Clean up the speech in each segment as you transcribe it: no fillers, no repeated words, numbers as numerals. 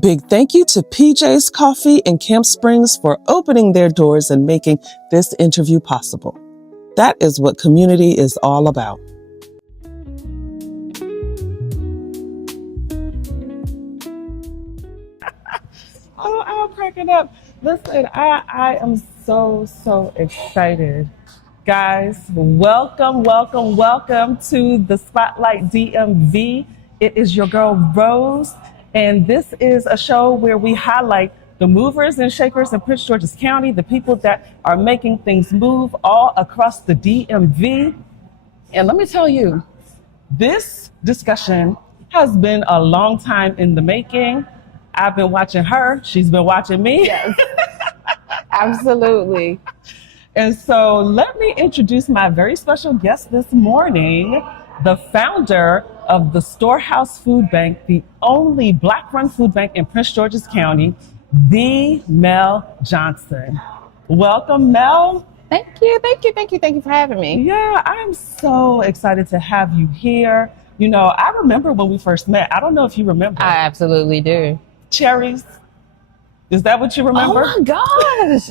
Big thank you to PJ's Coffee in Camp Springs for opening their doors and making this interview possible. That is what community is all about. Oh, I'm cracking up. Listen, I am so excited. Guys, welcome to the Spotlight DMV. It is your girl, Rose, and this is a show where we highlight the movers and shakers in Prince George's County, the people that are making things move all across the DMV. And let me tell you, this discussion has been a long time in the making. I've been watching her. She's been watching me. Yes, absolutely. And so let me introduce my very special guest this morning, the founder of the Storehouse Food Bank, the only Black-run food bank in Prince George's County, Thee Mel Johnson. Welcome, Mel. Thank you for having me. Yeah, I'm so excited to have you here. You know, I remember when we first met. I don't know if you remember. I absolutely do. Cherries. Is that what you remember? Oh my gosh.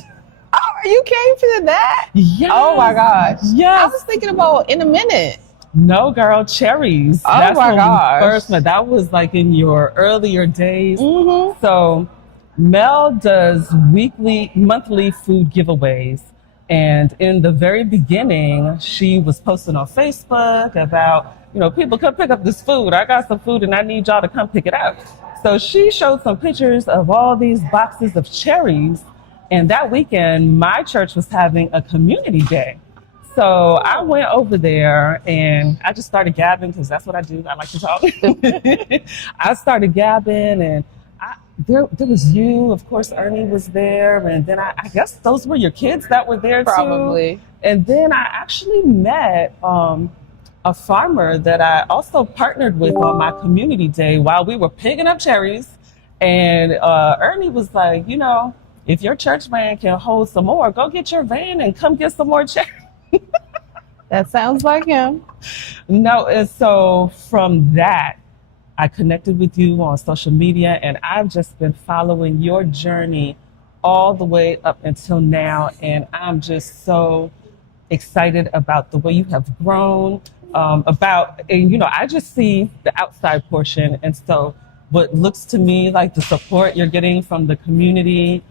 Oh, you came to that? Yes. Oh my gosh. Yes. I was thinking about in a minute. No, girl, cherries. Oh That's my when gosh. we first met. That was like in your earlier days. Mm-hmm. So Mel does monthly food giveaways. And in the very beginning, she was posting on Facebook about, you know, people come pick up this food. I got some food and I need y'all to come pick it up. So she showed some pictures of all these boxes of cherries. And that weekend, my church was having a community day. So I went over there and I just started gabbing because that's what I do. I like to talk. I started gabbing and there was you. Of course, Ernie was there. And then I guess those were your kids that were there Probably. too. And then I actually met a farmer that I also partnered with on my community day while we were picking up cherries. And Ernie was like, you know, if your church van can hold some more, go get your van and come get some more cherries. That sounds like him. No, and so from that, I connected with you on social media, and I've just been following your journey all the way up until now. And I'm just so excited about the way you have grown, and you know, I just see the outside portion. And so what looks to me like the support you're getting from the community.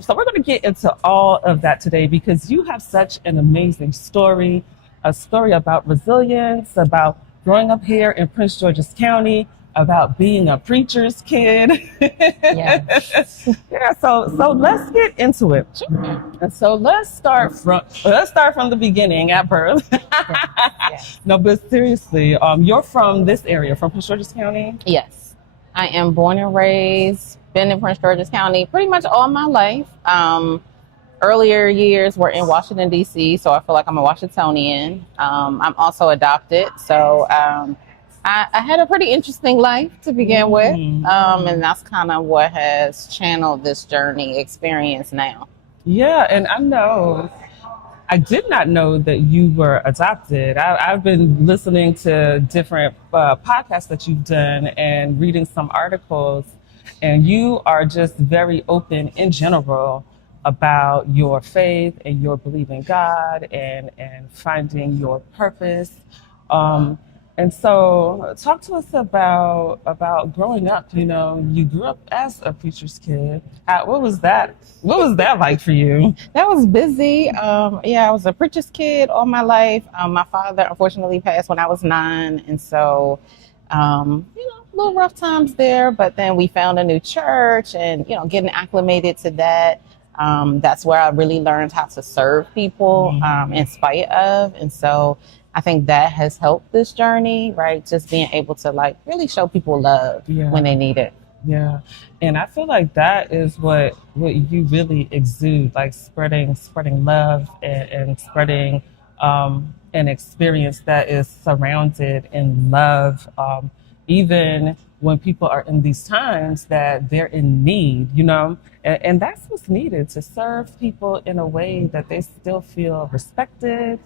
So we're going to get into all of that today because you have such an amazing story, a story about resilience, about growing up here in Prince George's County, about being a preacher's kid. Yes. Yeah, so let's get into it. Sure. And so let's start from the beginning at birth. Yes. No, but seriously, you're from this area, from Prince George's County? Yes. I am born and raised, been in Prince George's County pretty much all my life. Earlier years were in Washington, D.C., so I feel like I'm a Washingtonian. I'm also adopted, so I had a pretty interesting life to begin with, and that's kind of what has channeled this journey experience now. Yeah, and I did not know that you were adopted. I've been listening to different podcasts that you've done and reading some articles, and you are just very open in general about your faith and your belief in God and finding your purpose. And so talk to us about growing up. You know, you grew up as a preacher's kid. What was that like for you? That was busy. I was a preacher's kid all my life. My father unfortunately passed when I was 9. And so, little rough times there, but then we found a new church and, getting acclimated to that. That's where I really learned how to serve people in spite of. And so I think that has helped this journey, right? Just being able to really show people love when they need it. Yeah. And I feel like that is what you really exude, like spreading love and spreading an experience that is surrounded in love, even when people are in these times that they're in need, and that's what's needed, to serve people in a way that they still feel respected.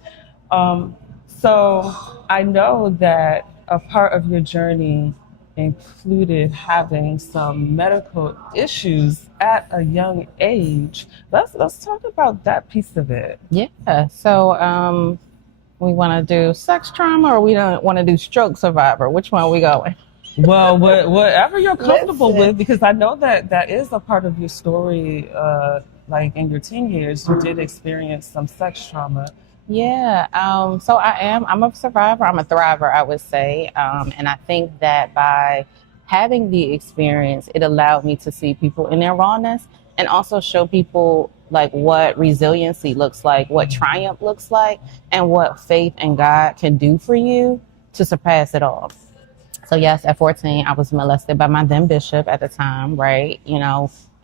So I know that a part of your journey included having some medical issues at a young age. Let's talk about that piece of it. Yeah. So, we want to do sex trauma, or we don't want to do stroke survivor? Which one are we going? Well, whatever you're comfortable Listen. with, because I know that that is a part of your story. Like in your teen years, you did experience some sex trauma. Yeah. So I'm a survivor. I'm a thriver, I would say. And I think that by having the experience, it allowed me to see people in their rawness and also show people like what resiliency looks like, what triumph looks like, and what faith in God can do for you to surpass it all. So yes, at 14, I was molested by my then bishop at the time, right?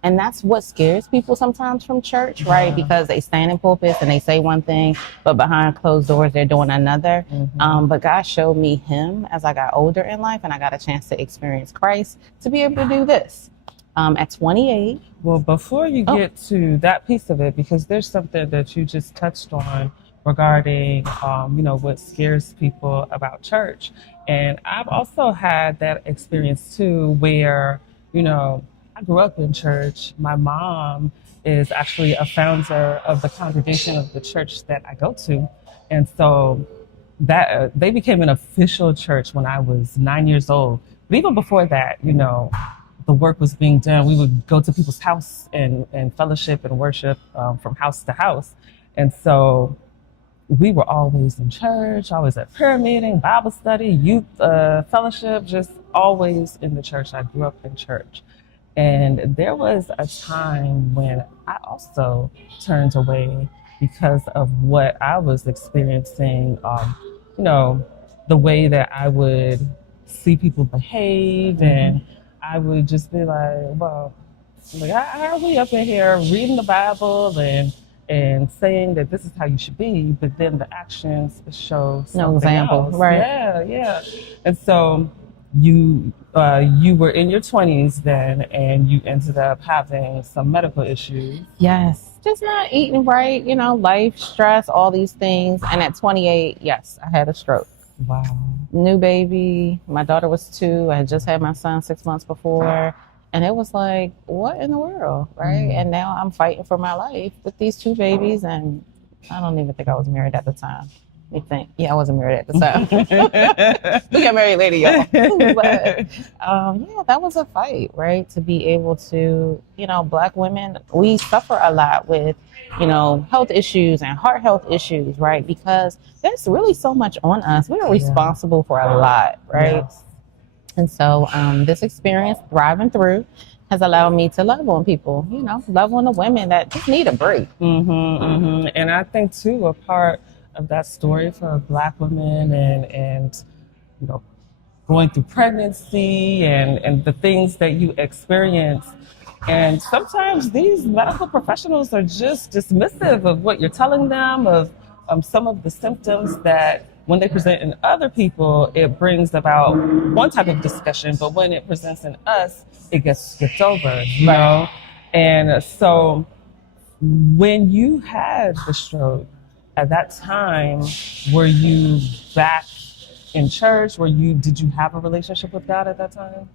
And that's what scares people sometimes from church, right? Because they stand in pulpits and they say one thing, but behind closed doors, they're doing another. But God showed me him as I got older in life, and I got a chance to experience Christ to be able to do this. At 28. Well, before you get to that piece of it, because there's something that you just touched on regarding, what scares people about church. And I've also had that experience too, where, I grew up in church. My mom is actually a founder of the congregation of the church that I go to. And so that they became an official church when I was 9 years old. But even before that, the work was being done. We would go to people's house and fellowship and worship from house to house. And so we were always in church, always at prayer meeting, Bible study, youth fellowship, just always in the church. I grew up in church. And there was a time when I also turned away because of what I was experiencing, the way that I would see people behave, and I would just be like, well, how are we up in here reading the Bible and saying that this is how you should be, but then the actions show something No example, else. right? Yeah. And so you were in your 20s then, and you ended up having some medical issues. Yes. Just not eating right, life, stress, all these things. And at 28, yes, I had a stroke. Wow. New baby. My daughter was 2. I had just had my son 6 months before. And it was like, what in the world, right? And now I'm fighting for my life with these 2 babies. And I don't even think I was married at the time. Let me think. Yeah, I wasn't married at the time. We got married later, y'all. But that was a fight, right? To be able to, Black women, we suffer a lot with, health issues and heart health issues, right? Because there's really so much on us. We are responsible for a lot, right? Yes. And so this experience, thriving through, has allowed me to love on people, love on the women that just need a break. And I think, too, a part of that story for Black women and going through pregnancy and the things that you experience. And sometimes these medical professionals are just dismissive of what you're telling them, of some of the symptoms that when they present in other people, it brings about one type of discussion, but when it presents in us, it gets skipped over, you know? And so when you had the stroke, at that time, were you back in church? Did you have a relationship with God at that time?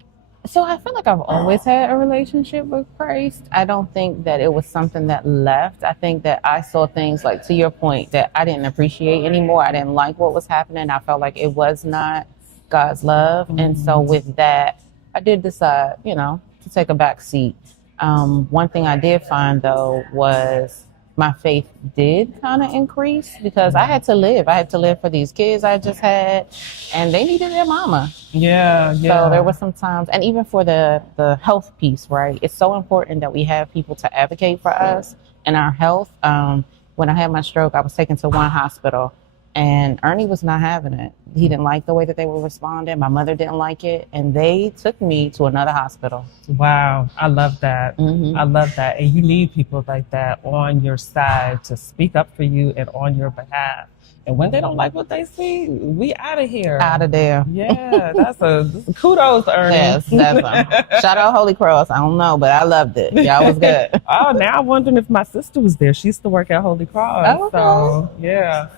So I feel like I've always had a relationship with Christ. I don't think that it was something that left. I think that I saw things, like to your point, that I didn't appreciate anymore. I didn't like what was happening. I felt like it was not God's love. And so with that, I did decide, to take a back seat. One thing I did find, though, was my faith did kind of increase because I had to live. I had to live for these kids I just had, and they needed their mama. Yeah. So there were some times, and even for the health piece, right? It's so important that we have people to advocate for us and our health. When I had my stroke, I was taken to one hospital, and Ernie was not having it. He didn't like the way that they were responding. My mother didn't like it, and they took me to another hospital. Wow, I love that. I love that. And you need people like that on your side to speak up for you and on your behalf. And when they don't like what they see, we out of here. Out of there. Yeah, that's a kudos, Ernie. Yes, that's shout out Holy Cross. I don't know, but I loved it. Y'all was good. Oh, now I'm wondering if my sister was there. She used to work at Holy Cross. Oh, okay. So, yeah.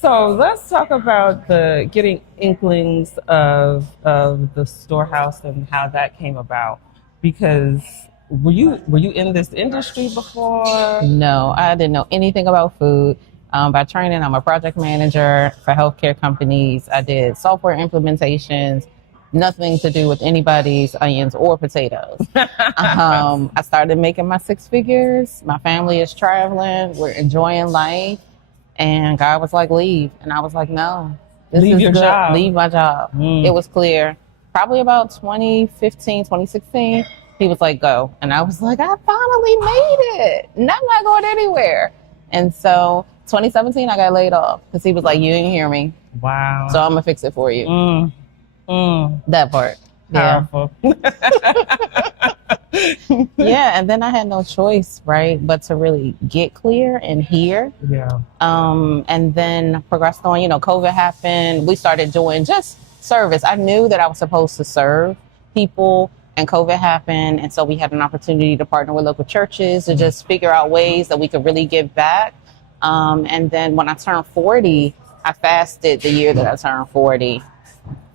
So let's talk about the getting inklings of the Storehouse and how that came about. Because were you in this industry before? No, I didn't know anything about food. By training, I'm a project manager for healthcare companies. I did software implementations, nothing to do with anybody's onions or potatoes. I started making my six figures. My family is traveling. We're enjoying life. And God was like, leave. And I was like, no, this Leave is your good. job. Leave my job. It was clear. Probably about 2015, 2016, he was like, go. And I was like, I finally made it. And I'm not going anywhere. And so 2017, I got laid off because he was like, you didn't hear me. Wow. So I'm going to fix it for you. That part. Powerful. Yeah, and then I had no choice, right, but to really get clear and hear. Yeah. And then progressed on, COVID happened. We started doing just service. I knew that I was supposed to serve people, and COVID happened. And so we had an opportunity to partner with local churches to just figure out ways that we could really give back. And then when I turned 40, I fasted the year that I turned 40.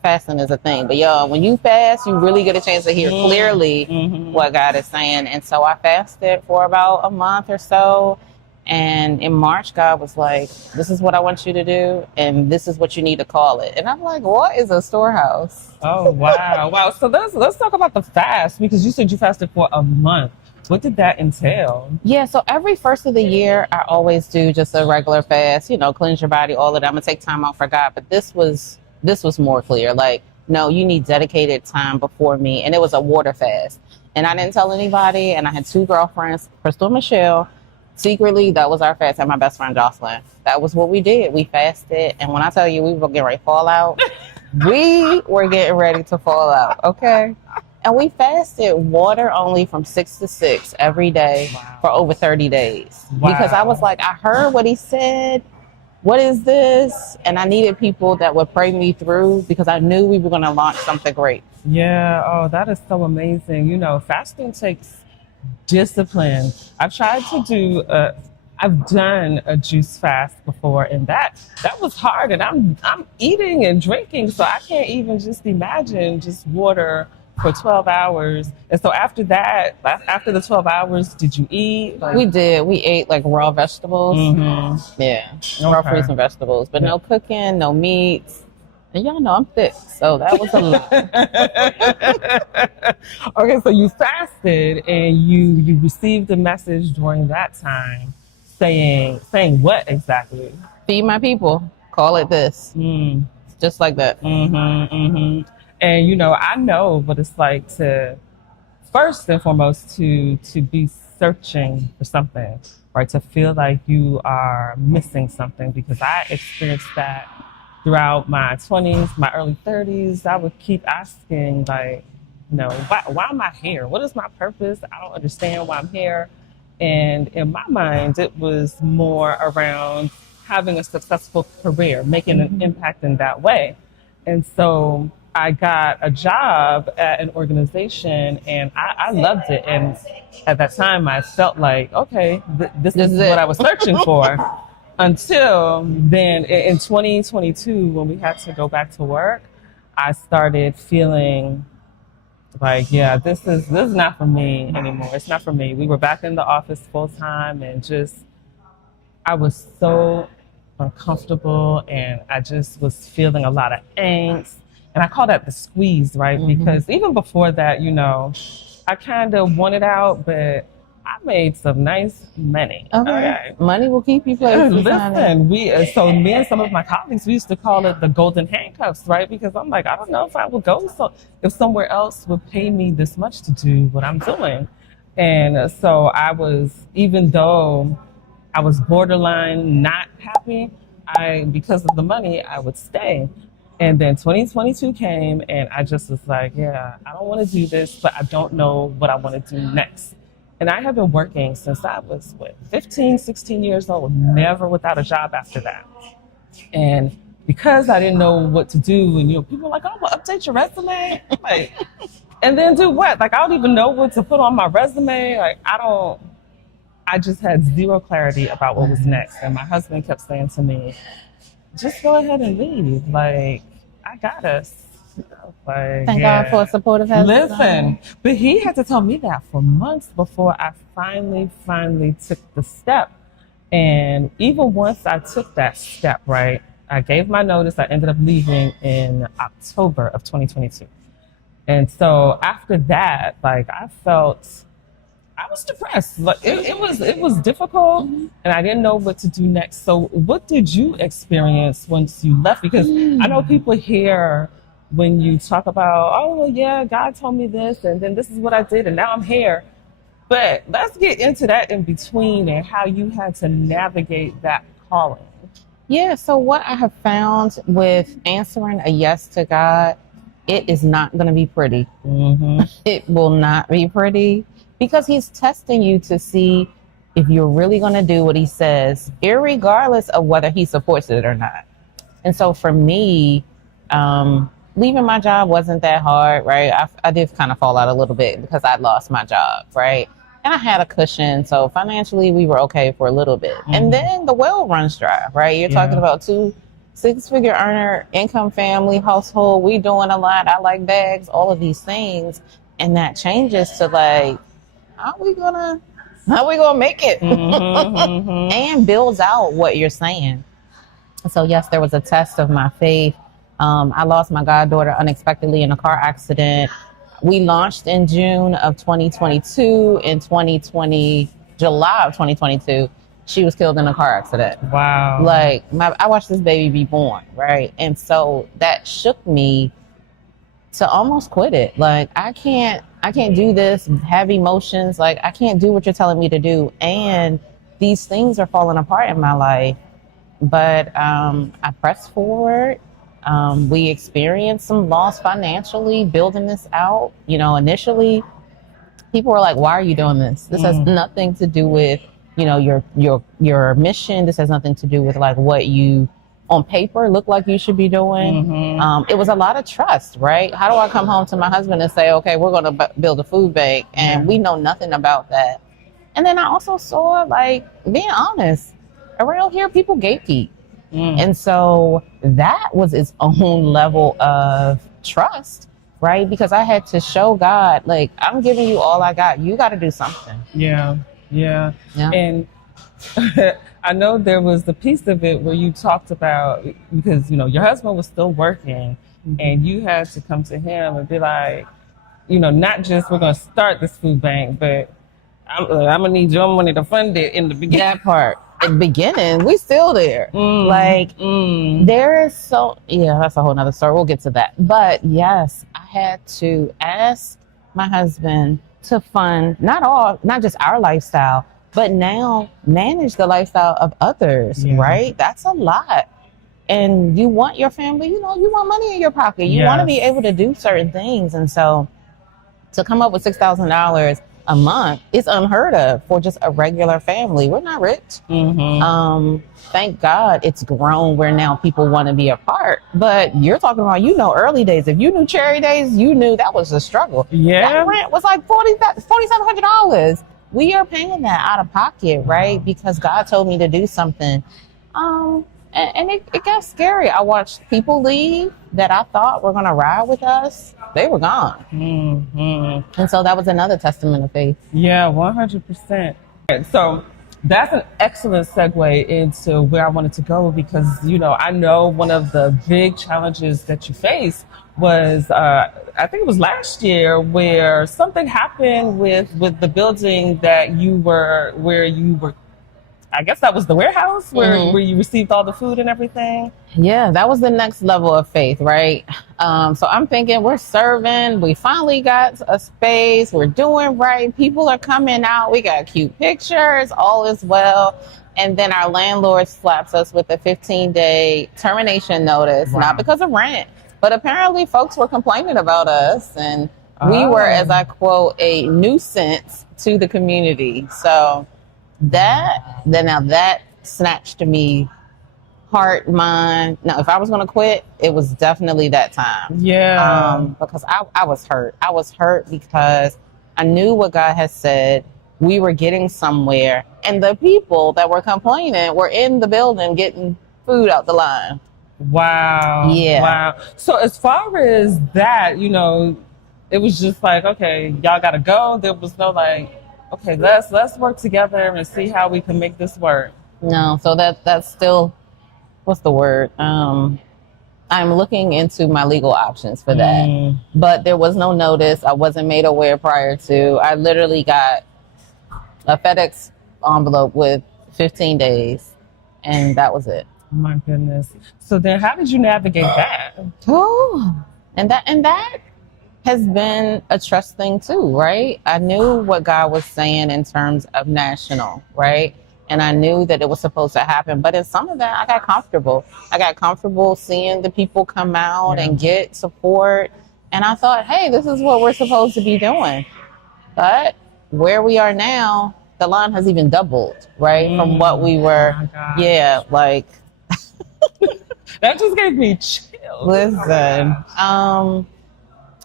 Fasting is a thing, but when you fast, you really get a chance to hear clearly what God is saying. And so I fasted for about a month or so, and in March, God was like, "This is what I want you to do, and this is what you need to call it." And I'm like, "What is a storehouse?" Oh wow. So let's talk about the fast, because you said you fasted for a month. What did that entail? Yeah, so every first of the year, I always do just a regular fast. Cleanse your body, all of that. I'm gonna take time out for God, but this was more clear. Like, no, you need dedicated time before me. And it was a water fast. And I didn't tell anybody. And I had two girlfriends, Crystal and Michelle. Secretly, that was our fast. And my best friend, Jocelyn. That was what we did. We fasted. And when I tell you we were getting ready to fall out, we were getting ready to fall out. Okay. And we fasted water only from 6 to 6 every day for over 30 days. Because I was like, I heard what he said. What is this? And I needed people that would pray me through, because I knew we were going to launch something great. Yeah. Oh, that is so amazing. Fasting takes discipline. I've done a juice fast before, and that was hard. And I'm eating and drinking, so I can't even just imagine just water for 12 hours. And so after the 12 hours, did you eat? We did. We ate like raw vegetables. Yeah. Raw fruits and vegetables, but no cooking, no meats. And y'all know I'm thick, so that was a lot. Okay, so you fasted and you received a message during that time saying what exactly? Feed my people. Call it this. Just like that. And I know what it's like to, first and foremost, to be searching for something, right? To feel like you are missing something, because I experienced that throughout my 20s, my early 30s. I would keep asking, like, why am I here? What is my purpose? I don't understand why I'm here. And in my mind, it was more around having a successful career, making an impact in that way. And so I got a job at an organization, and I loved it. And at that time, I felt like, okay, this is what I was searching for. Until then, in 2022, when we had to go back to work, I started feeling like, yeah, this is not for me anymore. It's not for me. We were back in the office full time, and I was so uncomfortable, and I just was feeling a lot of angst. And I call that the squeeze, right? Because even before that, I kind of wanted out, but I made some nice money. Okay. Money will keep you places. Listen, so me and some of my colleagues, we used to call it the golden handcuffs, right? Because I'm like, I don't know if I would go if somewhere else would pay me this much to do what I'm doing. And so even though I was borderline not happy, because of the money, I would stay. And then 2022 came, and I just was like, yeah, I don't want to do this, but I don't know what I want to do next. And I have been working since I was, 15, 16 years old, never without a job after that. And because I didn't know what to do, and people were like, oh, well, update your resume. Like, and then do what? Like, I don't even know what to put on my resume. Like, I just had zero clarity about what was next. And my husband kept saying to me, just go ahead and leave. Like, I got us. Like, Thank God for a yeah. supportive husband. Listen, but he had to tell me that for months before I finally took the step. And even once I took that step, right, I gave my notice. I ended up leaving in October of 2022. And so after that, like I was depressed. Like it was difficult, and I didn't know what to do next. So what did you experience once you left? Because I know people hear when you talk about, oh well, yeah, God told me this, and then this is what I did, and now I'm here. But let's get into that in between and how you had to navigate that calling. Yeah, so what I have found with answering a yes to God, it is not going to be pretty. Mm-hmm. It will not be pretty because He's testing you to see if you're really going to do what He says, irregardless of whether He supports it or not. And so for me, leaving my job wasn't that hard, right? I did kind of fall out a little bit because I lost my job, right? And I had a cushion, so financially we were okay for a little bit. Mm-hmm. And then the well runs dry, right? You're talking about 2 six-figure earner, income family, household. We doing a lot. I like bags, all of these things. And that changes to like, how we gonna make it? Mm-hmm. And builds out what you're saying. So yes, there was a test of my faith. I lost my goddaughter unexpectedly in a car accident. We launched in June of 2022. In July of 2022, she was killed in a car accident. Wow. Like I watched this baby be born, right? And so that shook me to almost quit it. Like I can't do this, have emotions. Like I can't do what you're telling me to do. And these things are falling apart in my life. But I pressed forward. We experienced some loss financially building this out. You know, initially people were like, why are you doing this? This has nothing to do with, you know, your mission. This has nothing to do with like what you on paper look like you should be doing. It was a lot of trust, right? How do I come home to my husband and say, okay, we're going to build a food bank, and we know nothing about that. And then I also saw, like, being honest, around here people gatekeep. And so that was its own level of trust, right? Because I had to show God, like, I'm giving you all I got. You got to do something. Yeah. And I know there was the piece of it where you talked about, because, you know, your husband was still working and you had to come to him and be like, you know, not just we're going to start this food bank, but I'm going to need your money to fund it in the beginning. That part. In the beginning, we still there. There is that's a whole nother story. We'll get to that. But yes, I had to ask my husband to fund not just our lifestyle, but now manage the lifestyle of others, right? That's a lot. And you want your family, you know, you want money in your pocket. You want to be able to do certain things. And so to come up with $6,000 a month is unheard of for just a regular family. We're not rich. Thank God it's grown where now people want to be a part. But you're talking about, you know, early days. If you knew Cherry Days, you knew that was a struggle. That rent was like $4,700. We are paying that out of pocket, right? Because God told me to do something. And it got scary. I watched people leave that I thought were going to ride with us. They were gone. And so that was another testament of faith. Yeah, 100%. So that's an excellent segue into where I wanted to go, because, you know, I know one of the big challenges that you faced was, I think it was last year, where something happened with the building that where you were, I guess that was the warehouse where you received all the food and everything. Yeah, that was the next level of faith, right? So I'm thinking, we're serving. We finally got a space. We're doing right. People are coming out. We got cute pictures. All is well. And then our landlord slaps us with a 15-day termination notice, not because of rent, but apparently folks were complaining about us. And we were, as I quote, a nuisance to the community. So that snatched me heart, mind. Now, if I was going to quit, it was definitely that time. Because I was hurt. I was hurt because I knew what God had said. We were getting somewhere, and the people that were complaining were in the building getting food out the line. Wow. Yeah. Wow. So as far as that, it was just like, okay, y'all gotta go. There was no like, okay, let's work together and see how we can make this work. No, so that's still, what's the word? I'm looking into my legal options for that. But there was no notice. I wasn't made aware prior to. I literally got a FedEx envelope with 15 days, and that was it. My goodness. So then how did you navigate that? Oh, and that has been a trust thing too, right? I knew what God was saying in terms of national, right? And I knew that it was supposed to happen. But in some of that, I got comfortable. I got comfortable seeing the people come out and get support. And I thought, hey, this is what we're supposed to be doing. But where we are now, the line has even doubled, right? From what we were. Yeah, like. That just gave me chills. Listen,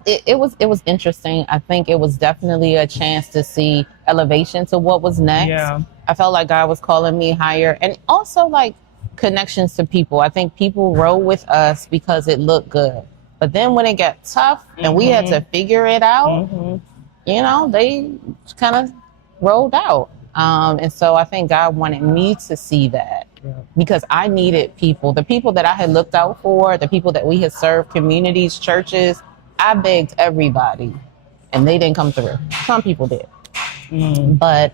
it was interesting. I think it was definitely a chance to see elevation to what was next. Yeah. I felt like God was calling me higher, and also like connections to people. I think people rode with us because it looked good. But then when it got tough and we had to figure it out, they kind of rolled out. And so I think God wanted me to see that because I needed people, the people that I had looked out for, the people that we had served, communities, churches. I begged everybody and they didn't come through. Some people did. But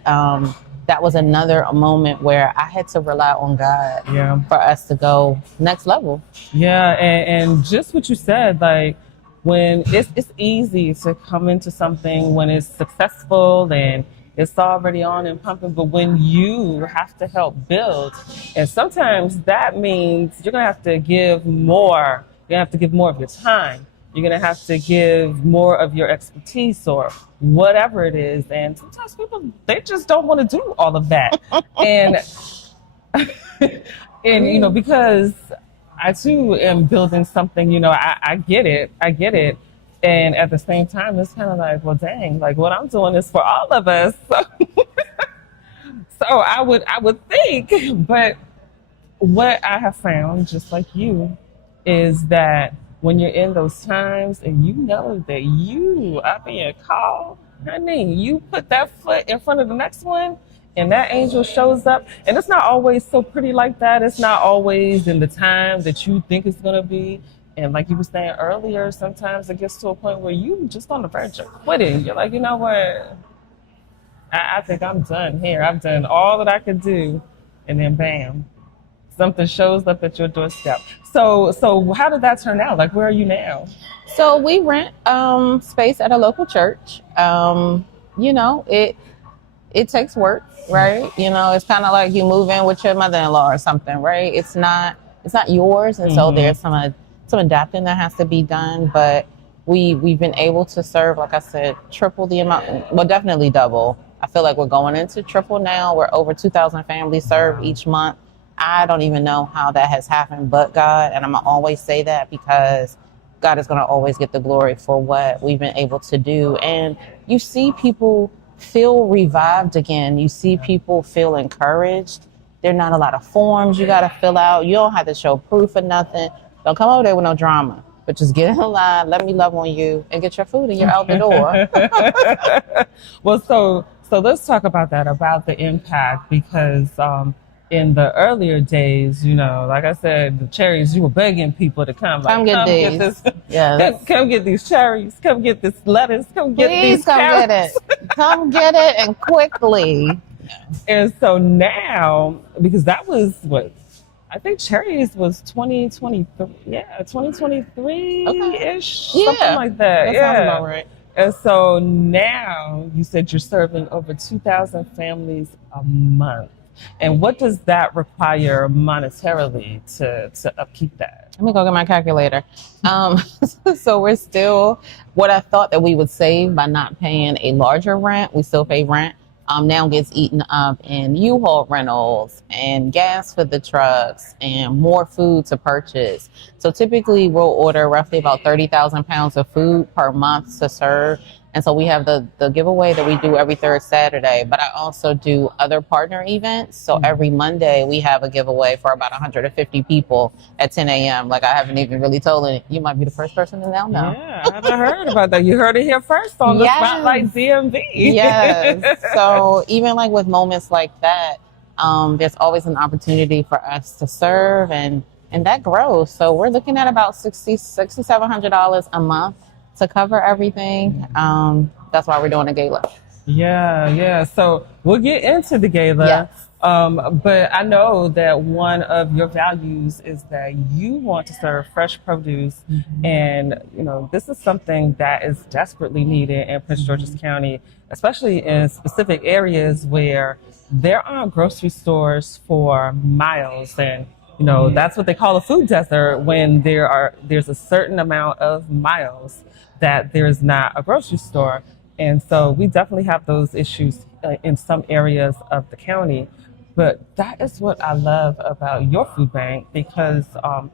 that was another moment where I had to rely on God for us to go next level. Yeah, and just what you said, like when it's easy to come into something when it's successful and it's already on and pumping, but when you have to help build, and sometimes that means you're gonna have to give more. You're gonna have to give more of your time. You're going to have to give more of your expertise or whatever it is. And sometimes people, they just don't want to do all of that. and because I too am building something, I get it. And at the same time, it's kind of like, well, dang, like what I'm doing is for all of us. So I would think, but what I have found, just like you, is that when you're in those times and you know that you are being called, honey, you put that foot in front of the next one and that angel shows up. And it's not always so pretty like that. It's not always in the time that you think it's going to be. And like you were saying earlier, sometimes it gets to a point where you just on the verge of quitting. You're like, you know what? I think I'm done here. I've done all that I could do. And then bam, something shows up at your doorstep. So how did that turn out? Like, where are you now? So we rent space at a local church. It takes work, right? It's kind of like you move in with your mother-in-law or something, right? It's not yours, and so there's some adapting that has to be done. But we've been able to serve, like I said, triple the amount. Well, definitely double. I feel like we're going into triple now. We're over 2,000 families served each month. I don't even know how that has happened, but God, and I'm gonna always say that because God is gonna always get the glory for what we've been able to do. And you see people feel revived again. You see people feel encouraged. There are not a lot of forms you gotta fill out. You don't have to show proof of nothing. Don't come over there with no drama, but just get in line, let me love on you, and get your food and you're out the door. Well, so let's talk about that, about the impact, because in the earlier days, like I said, the cherries, you were begging people to come. Like, come get these. This, yes. Come get these cherries. Come get this lettuce. Come get these carrots. Get it. Come get it, and quickly. And so now, because that was what, I think cherries was 2023. Yeah, 2023-ish, something like that. That sounds about right. And so now you said you're serving over 2,000 families a month. And what does that require monetarily to upkeep that? Let me go get my calculator. So we're still, what I thought that we would save by not paying a larger rent, we still pay rent, now gets eaten up in U-Haul rentals and gas for the trucks and more food to purchase. So typically we'll order roughly about 30,000 pounds of food per month to serve. And so we have the giveaway that we do every third Saturday, but I also do other partner events. So every Monday we have a giveaway for about 150 people at 10 a.m. Like, I haven't even really told it. You might be the first person to now know. Yeah, I haven't heard about that. You heard it here first on the Yes. Spotlight DMV. Yes. So even like with moments like that, there's always an opportunity for us to serve, and that grows. So we're looking at about $6,700 a month to cover everything. That's why we're doing a gala. Yeah. So we'll get into the gala. Yes. But I know that one of your values is that you want to serve fresh produce. And, this is something that is desperately needed in Prince George's County, especially in specific areas where there aren't grocery stores for miles. And, that's what they call a food desert, when there's a certain amount of miles that there's not a grocery store. And so we definitely have those issues in some areas of the county. But that is what I love about your food bank, because, I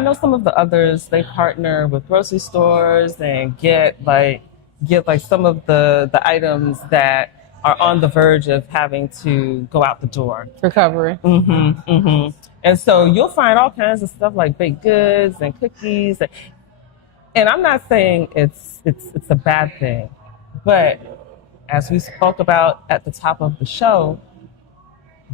know some of the others, they partner with grocery stores and get some of the items that are on the verge of having to go out the door. Recovery. And so you'll find all kinds of stuff like baked goods and cookies. And I'm not saying it's a bad thing, but as we spoke about at the top of the show,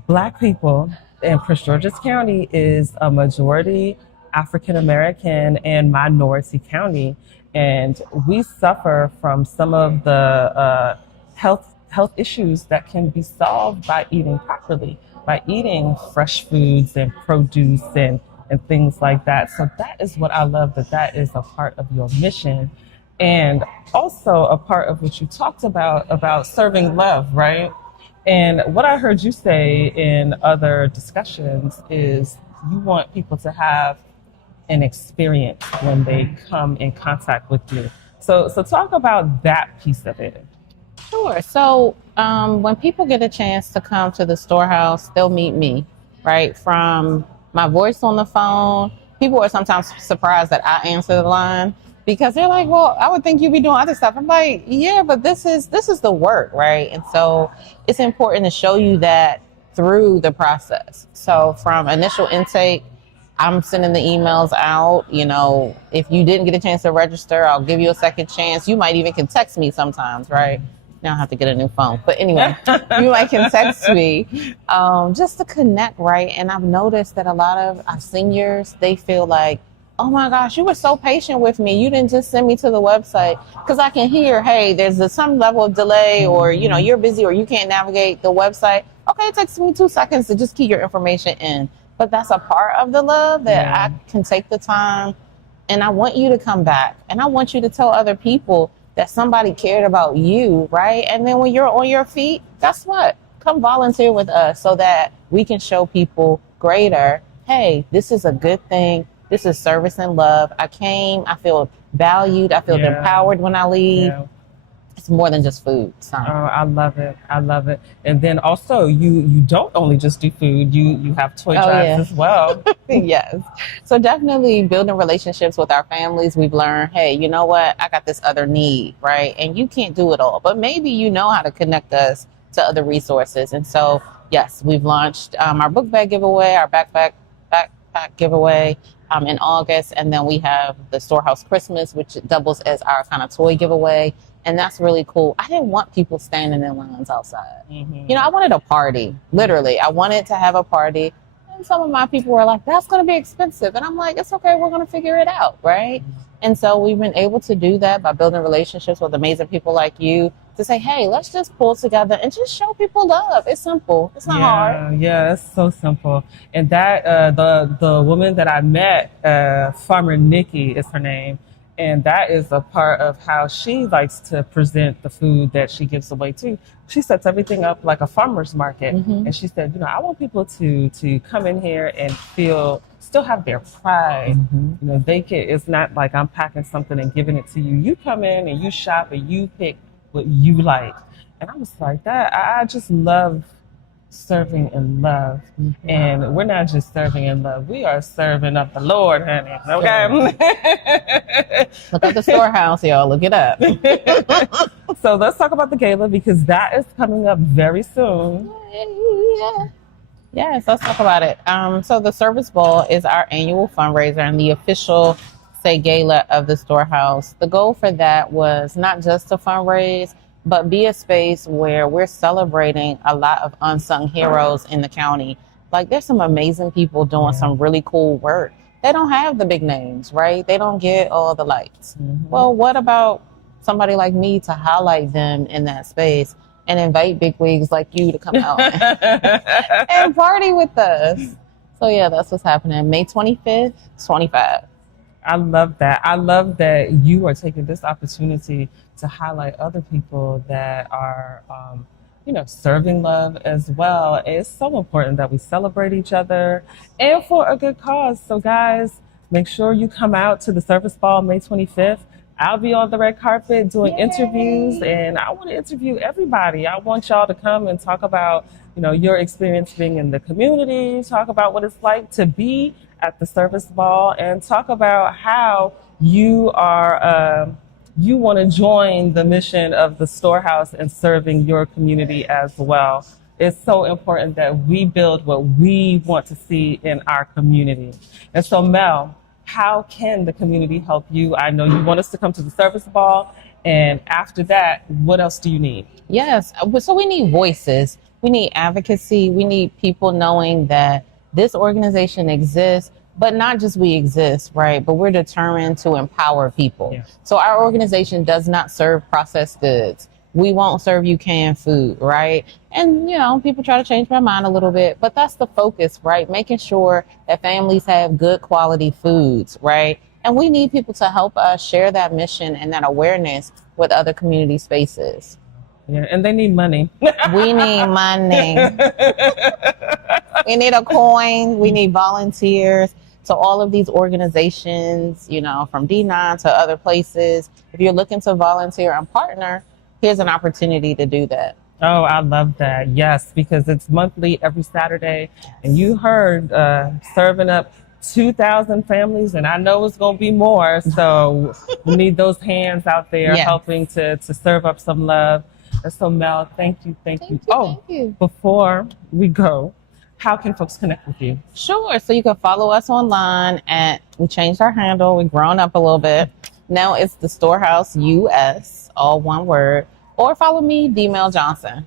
Black people in Prince George's County is a majority African American and minority county, and we suffer from some of the health issues that can be solved by eating properly, by eating fresh foods and produce and things like that. So that is what I love, that is a part of your mission, and also a part of what you talked about serving love, right? And what I heard you say in other discussions is you want people to have an experience when they come in contact with you. So talk about that piece of it. Sure. So when people get a chance to come to the Storehouse, they'll meet me, right? From my voice on the phone. People are sometimes surprised that I answer the line, because they're like, well, I would think you'd be doing other stuff. I'm like, yeah, but this is the work, right? And so it's important to show you that through the process. So from initial intake, I'm sending the emails out. If you didn't get a chance to register, I'll give you a second chance. You might even can text me sometimes, right? Now I have to get a new phone. But anyway, you might can text me just to connect, right? And I've noticed that a lot of our seniors, they feel like, oh my gosh, you were so patient with me. You didn't just send me to the website, because I can hear, hey, there's some level of delay, or, you're busy, or you can't navigate the website. Okay, it takes me 2 seconds to just key your information in. But that's a part of the love that I can take the time, and I want you to come back, and I want you to tell other people that somebody cared about you, right? And then when you're on your feet, guess what? Come volunteer with us so that we can show people greater, hey, this is a good thing. This is service and love. I came, I feel valued, I feel empowered when I leave. Yeah. It's more than just food. So. Oh, I love it. And then also you don't only just do food, you have toy drives as well. Yes. So definitely building relationships with our families. We've learned, hey, you know what? I got this other need, right? And you can't do it all, but maybe you know how to connect us to other resources. And so, yes, we've launched our book bag giveaway, our backpack giveaway in August. And then we have the Storehouse Christmas, which doubles as our kind of toy giveaway. And that's really cool. I didn't want people standing in lines outside. I wanted a party, literally. I wanted to have a party. And some of my people were like, that's going to be expensive. And I'm like, it's okay. We're going to figure it out, right? And so we've been able to do that by building relationships with amazing people like you to say, hey, let's just pull together and just show people love. It's simple. It's not hard. Yeah, it's so simple. And that the woman that I met, Farmer Nikki is her name, and that is a part of how she likes to present the food that she gives away too. She sets everything up like a farmer's market. And she said, I want people to come in here and still have their pride. It's not like I'm packing something and giving it to you. You come in and you shop and you pick what you like. And I was like, I just love serving in love. And we're not just serving in love, we are serving up the Lord, honey. Okay. Look up the Storehouse, y'all. Look it up. So let's talk about the gala because that is coming up very soon. Yes, let's talk about it. So the Service Ball is our annual fundraiser and the official gala of the Storehouse. The goal for that was not just to fundraise, but be a space where we're celebrating a lot of unsung heroes in the county. Like there's some amazing people doing some really cool work. They don't have the big names, right? They don't get all the lights. Well, what about somebody like me to highlight them in that space and invite bigwigs like you to come out and party with us? So yeah, that's what's happening. May 25th, 25. I love that. I love that you are taking this opportunity to highlight other people that are, serving love as well. It's so important that we celebrate each other and for a good cause. So guys, make sure you come out to the Service Ball May 25th. I'll be on the red carpet doing interviews, and I want to interview everybody. I want y'all to come and talk about, your experience being in the community, talk about what it's like to be at the Service Ball, and talk about how you are you want to join the mission of the Storehouse and serving your community as well. It's so important that we build what we want to see in our community. And so, Mel, how can the community help you? I know you want us to come to the Service Ball, and after that, what else do you need? Yes, so we need voices. We need advocacy. We need people knowing that this organization exists, but not just we exist, right? But we're determined to empower people. Yeah. So our organization does not serve processed goods. We won't serve you canned food, right? And, people try to change my mind a little bit, but that's the focus, right? Making sure that families have good quality foods, right? And we need people to help us share that mission and that awareness with other community spaces. Yeah, and they need money. We need money. We need a coin. We need volunteers. So all of these organizations, from D9 to other places, if you're looking to volunteer and partner, here's an opportunity to do that. Oh, I love that. Yes, because it's monthly every Saturday. And you heard serving up 2,000 families, and I know it's going to be more. So we need those hands out there helping to serve up some love. And so, Mel, thank you. Thank you. Before we go, how can folks connect with you? Sure. So you can follow us online we changed our handle. We've grown up a little bit. Now it's the Storehouse US, all one word. Or follow me, Thee Mel Johnson.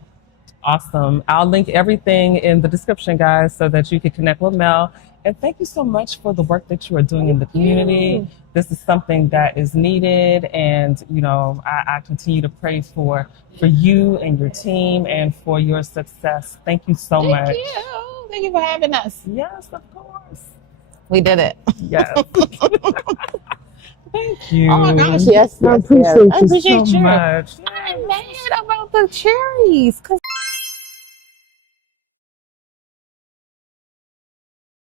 Awesome. I'll link everything in the description, guys, so that you can connect with Mel. And thank you so much for the work that you are doing in the community. This is something that is needed. And, I continue to pray for you and your team and for your success. Thank you so much. Thank you. Thank you for having us. Yes, of course. We did it. Yes. Thank you. Oh my gosh, yes. I appreciate you so you. much. I'm mad about the cherries.